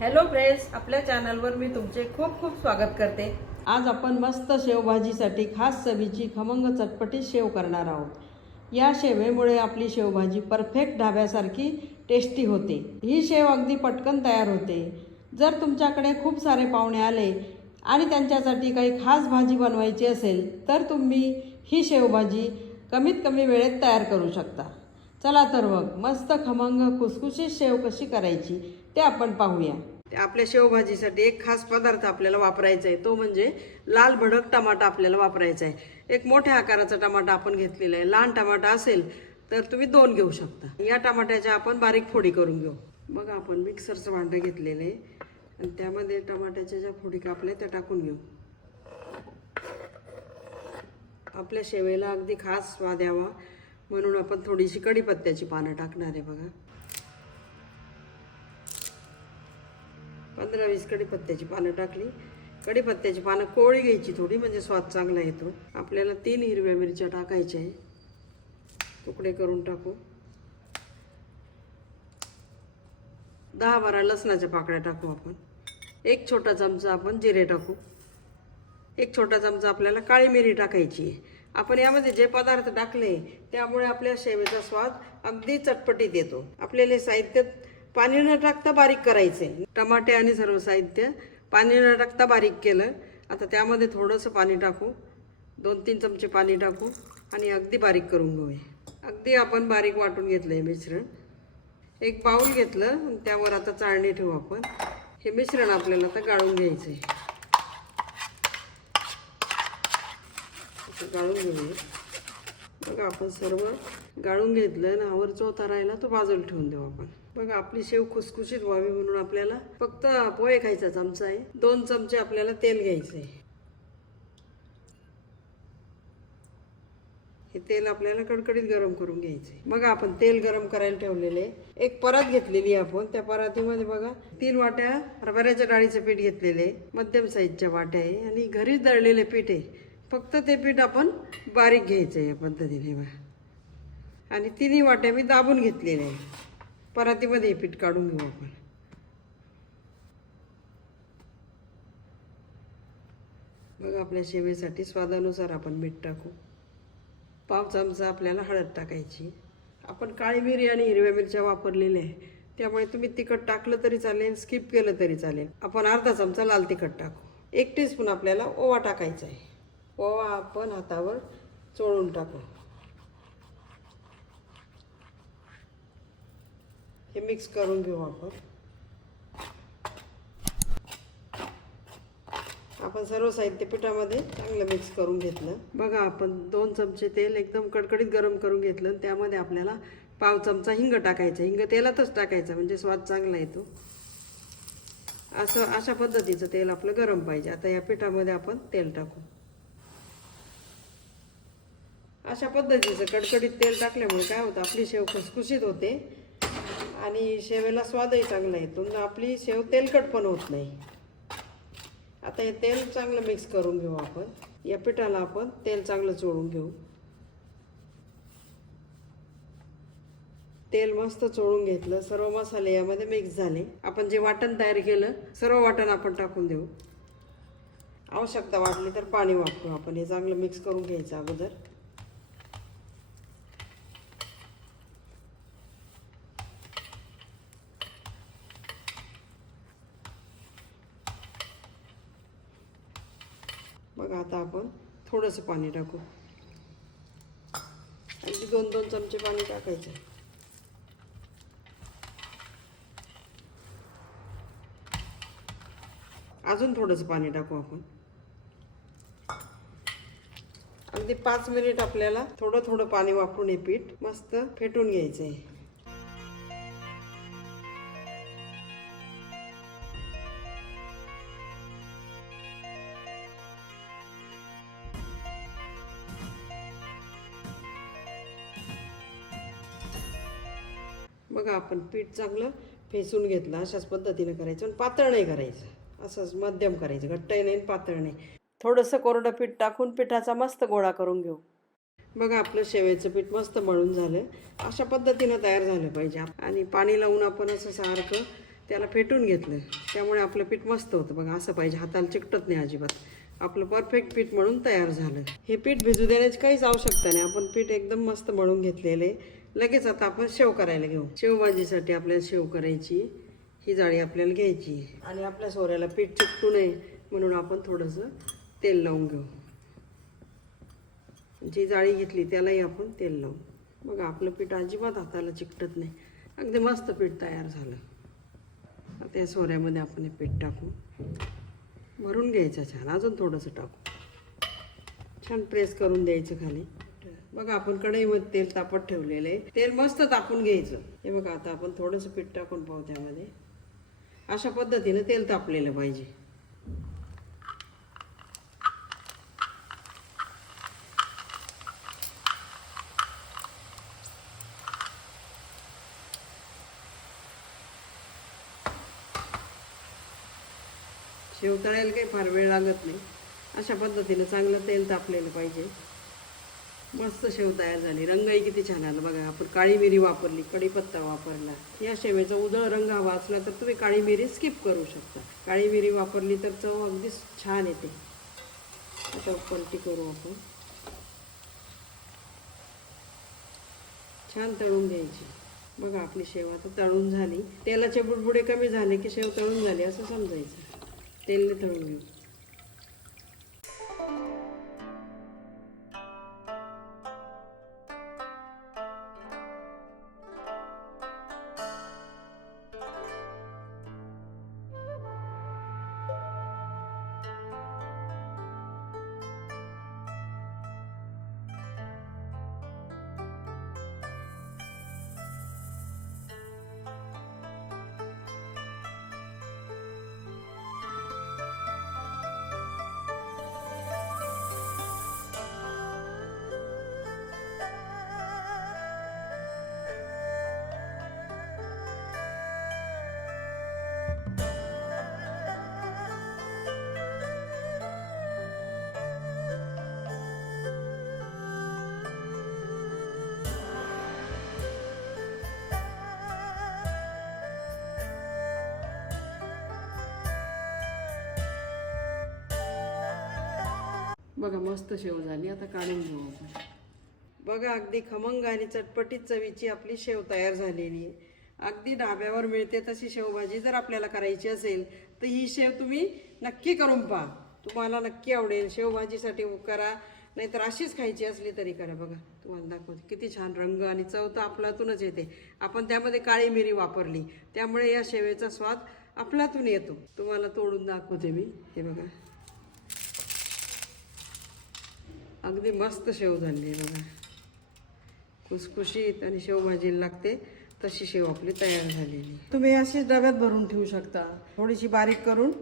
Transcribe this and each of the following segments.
Hello friends आपल्या चॅनलवर मी तुमचे खूप खूप स्वागत करते. आज आपण मस्त शेवभाजीसाठी खास चवीची खमंग चटपटीत शेव करणार आहोत. या शेवेमुळे आपली शेवभाजी परफेक्ट ढाब्यासारखी टेस्टी होते. ही शेव अगदी पटकन तयार होते. जर तुमच्याकडे खूप सारे पाहुणे आले आणि त्यांच्यासाठी काही खास भाजी बनवायची असेल तर तुम्ही ही शेवभाजी कमीत कमी वेळेत तयार करू शकता. चला तर मग मस्त खमंग खुसखुशीत शेव कशी करायची ते आपण पाहूया. आपल्या शेवभाजीसाठी एक खास पदार्थ आपल्याला वापरायचा आहे. तो म्हणजे लाल भडक टमाटा आपल्याला वापरायचा आहे. एक मोठ्या आकाराचा टमाटा आपण घेतलेला आहे. लहान टमाटा असेल तर तुम्ही दोन घेऊ शकता. या टमाट्याच्या आपण बारीक फोडी करून घेऊ. बघा आपण मिक्सरचं भांडं घेतलेलं आहे. आणि त्यामध्ये टमाट्याच्या ज्या फोडी कापल्या त्या टाकून घेऊ. आपल्या शेवेला अगदी खास स्वाद यावा. म्हणून आपण थोडीशी कढीपत्त्याची पानं टाकणार आहे बघा. पंधरा वीस कढीपत्त्याची पानं टाकली. कढीपत्त्याची पानं कोळी घ्यायची थोडी म्हणजे स्वाद चांगला येतो. आपल्याला तीन हिरव्या मिरच्या टाकायच्या आहे तुकडे करून टाकू. दहा बारा लसणाच्या पाकळ्या टाकू आपण. एक छोटा चमचा आपण जिरे टाकू. एक छोटा चमचा आपल्याला काळी मिरी टाकायची आहे. आपण यामध्ये जे पदार्थ टाकले त्यामुळे आपल्या शेवेचा स्वाद अगदी चटपटीत येतो. आपल्याला साहित्यात साहित्य पाणी न टाकता बारीक करायचे. टमाटे आणि सर्व साहित्य पाणी न टाकता बारीक केलं. आता त्यामध्ये थोडंसं पाणी टाकू. दोन तीन चमचे पाणी टाकू आणि अगदी बारीक करून घेऊया. अगदी आपण बारीक वाटून घेतलं आहे मिश्रण. एक बाऊल घेतलं आणि त्यावर आता चाळणी ठेवू आपण. हे मिश्रण आपल्याला आता गाळून घ्यायचं आहे गाळून घेऊया. बघा आपण सर्व गाळून घेतलं आणि आवर जो राहिला तो बाजूला ठेवून देऊ आपण. बघा आपली शेव खुसखुशीत व्हावी म्हणून आपल्याला फक्त पोहे खायचा चमचा आहे. दोन चमचे आपल्याला तेल घ्यायचे हे तेल आपल्याला कडकडीत गरम करून घ्यायचे बघा आपण तेल गरम करायला ठेवलेले आहे. एक परात घेतलेली आहे आपण. त्या परातीमध्ये बघा तीन वाट्या हरभऱ्याच्या डाळीचं पीठ घेतलेले आहे. मध्यम साईजच्या वाट्या आहे. आणि घरीच दळलेले पीठ आहे. फक्त ते पीठ आपण बारीक घ्यायचं आहे या पद्धतीने बघा. आणि तिन्ही वाट्या मी दाबून घेतलेल्या आहे. परातीमध्ये हे पीठ काढून घेऊ आपण. मग आपल्या शेवेसाठी स्वादानुसार आपण मीठ टाकू. पाव चमचा आपल्याला हळद टाकायची. आपण काळी मिरी आणि हिरव्या मिरच्या वापरलेल्या आहे त्यामुळे तुम्ही तिखट टाकलं तरी चालेल स्किप केलं तरी चालेल. आपण अर्धा चमचा लाल तिखट टाकू. एक टीस्पून आपल्याला ओवा टाकायचा आहे. ओवा आपण हातावर चोळून टाकू. हे मिक्स करून घेऊ आपण. आपण सर्व साहित्य पिठामध्ये चांगलं मिक्स करून घेतलं. बघा आपण दोन चमचे तेल एकदम कडकडीत गरम करून घेतलं आणि त्यामध्ये आपल्याला पाव चमचा हिंग टाकायचा. हिंग तेलातच टाकायचा म्हणजे स्वाद चांगला येतो. असं अशा पद्धतीचं तेल आपलं गरम पाहिजे. आता या पिठामध्ये आपण तेल टाकू. अशा पद्धतीचं कडकडीत तेल टाकल्यामुळे काय होतं? आपली शेव खुसखुशीत होते. आणि शेवेला स्वादही चांगला येतो आपली शेव तेलकट पण होत नाही. आता हे तेल चांगलं मिक्स करून घेऊ आपण. या पिठाला आपण तेल चांगलं चोळून घेऊ. तेल मस्त चोळून घेतलं. सर्व मसाले यामध्ये मिक्स झाले. आपण जे वाटण तयार केलं सर्व वाटण आपण टाकून देऊ. आवश्यकता वाटली तर पाणी वापरू आपण. हे चांगलं मिक्स करून घ्यायचं अगोदर बघा आता आपण थोडंसं पाणी टाकू. अगदी दोन दोन चमचे पाणी टाकायचं. अजून थोडंसं पाणी टाकू आपण. अगदी पाच मिनिट आपल्याला थोडं थोडं पाणी वापरून हे पीठ मस्त फेटून घ्यायचं आहे बघा आपण पीठ चांगलं फेसून घेतलं अशाच पद्धतीनं करायचं पण पातळ नाही करायचं. असंच मध्यम करायचं घट्टही नाही आणि पातळ नाही. थोडंसं कोरडं पीठ टाकून पिठाचा मस्त गोळा करून घेऊ. बघा आपलं शेवेचं पीठ मस्त मळून झालं. अशा पद्धतीनं तयार झालं पाहिजे. आणि पाणी लावून आपण असं सारखं त्याला फेटून घेतलं. त्यामुळे आपलं पीठ मस्त होतं. बघा असं पाहिजे. हाताला चिकटत नाही अजिबात. आपलं परफेक्ट पीठ म्हणून तयार झालं. हे पीठ भिजू देण्याची काहीच आवश्यकता नाही. आपण पीठ एकदम मस्त मळून घेतलेले आहे. लगेच आता आपण शेव करायला घेऊ. शेव भाजीसाठी आपल्याला शेव करायची. ही जाळी आपल्याला घ्यायची. आणि आपल्या सोऱ्याला पीठ चिकटू नये म्हणून आपण थोडंसं तेल लावून घेऊ. जी जाळी घेतली त्यालाही आपण तेल लावू. बघा आपलं पीठ अजिबात हाताला चिकटत नाही. अगदी मस्त पीठ तयार झालं. आता या सोऱ्यामध्ये आपण हे पीठ टाकू. भरून घ्यायचं छान. अजून थोडंसं टाकू. छान प्रेस करून द्यायचं खाली. बघा आपण कढईमध्ये तेल तापत ठेवलेलं आहे. तेल मस्त तापून घ्यायचं. हे बघा आता आपण थोडंसं पीठ टाकून पाहू त्यामध्ये. अशा पद्धतीनं तेल तापलेलं पाहिजे. शेव तळायला काही फार वेळ लागत नाही. अशा पद्धतीनं चांगलं तेल तापलेलं पाहिजे. मस्त शेव तयार झाली. रंगही किती छान आला बघा. आपण काळी मिरी वापरली कढीपत्ता वापरला. या शेवेचा उदळ रंग हवा असला तर तुम्ही काळी मिरी स्किप करू शकता. काळी मिरी वापरली तर चव अगदी छान येते. आता पलटी करू आपण. छान तळून घ्यायची. बघा आपली शेव आता तळून झाली. तेलाचे बुडबुडे कमी झाले की शेव तळून झाली असं समजायचं. तेलने तळून घेऊ. बघा मस्त शेव झाली. आता काढून घेऊ आपण. बघा अगदी खमंग आणि चटपटीत चवीची आपली शेव तयार झालेली आहे. अगदी डाब्यावर मिळते तशी शेवभाजी जर आपल्याला करायची असेल तर ही शेव तुम्ही नक्की करून पहा. तुम्हाला नक्की आवडेल. शेवभाजीसाठी करा नाहीतर अशीच खायची असली तरी करा. बघा तुम्हाला दाखवते. किती छान रंग आणि चव तर आपलातूनच येते. आपण त्यामध्ये काळी मिरी वापरली. त्यामुळे या शेवेचा स्वाद आपलातून येतो. तुम्हाला तोडून दाखवते मी. हे बघा. अगदी मस्त शेव झाली आहे बघा. कुसकुशीत आणि शेवभाजीला लागते तशी शेव आपली तयार झालेली. तुम्ही अशीच डब्यात भरून ठेवू शकता. थोडीशी बारीक करून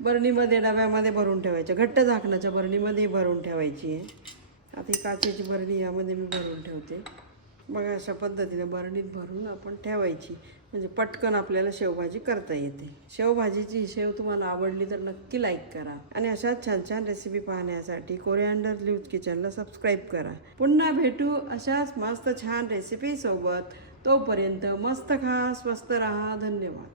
बरणीमध्ये डब्यामध्ये भरून ठेवायच्या घट्ट झाकणाच्या बरणीमध्ये भरून ठेवायची आहे. आता ही काचेची बरणी यामध्ये मी भरून ठेवते. बघा अशा पद्धतीने बरणीत भरून आपण ठेवायची. म्हणजे पटकन आपल्याला शेवभाजी करता येते. शेवभाजीची ही शेव तुम्हाला आवडली तर नक्की लाईक करा. आणि अशाच छान छान रेसिपी पाहण्यासाठी कोरिअंडर ल्यूज किचनला सबस्क्राईब करा. पुन्हा भेटू अशाच मस्त छान रेसिपी सोबत. तोपर्यंत मस्त खा स्वस्त राहा. धन्यवाद.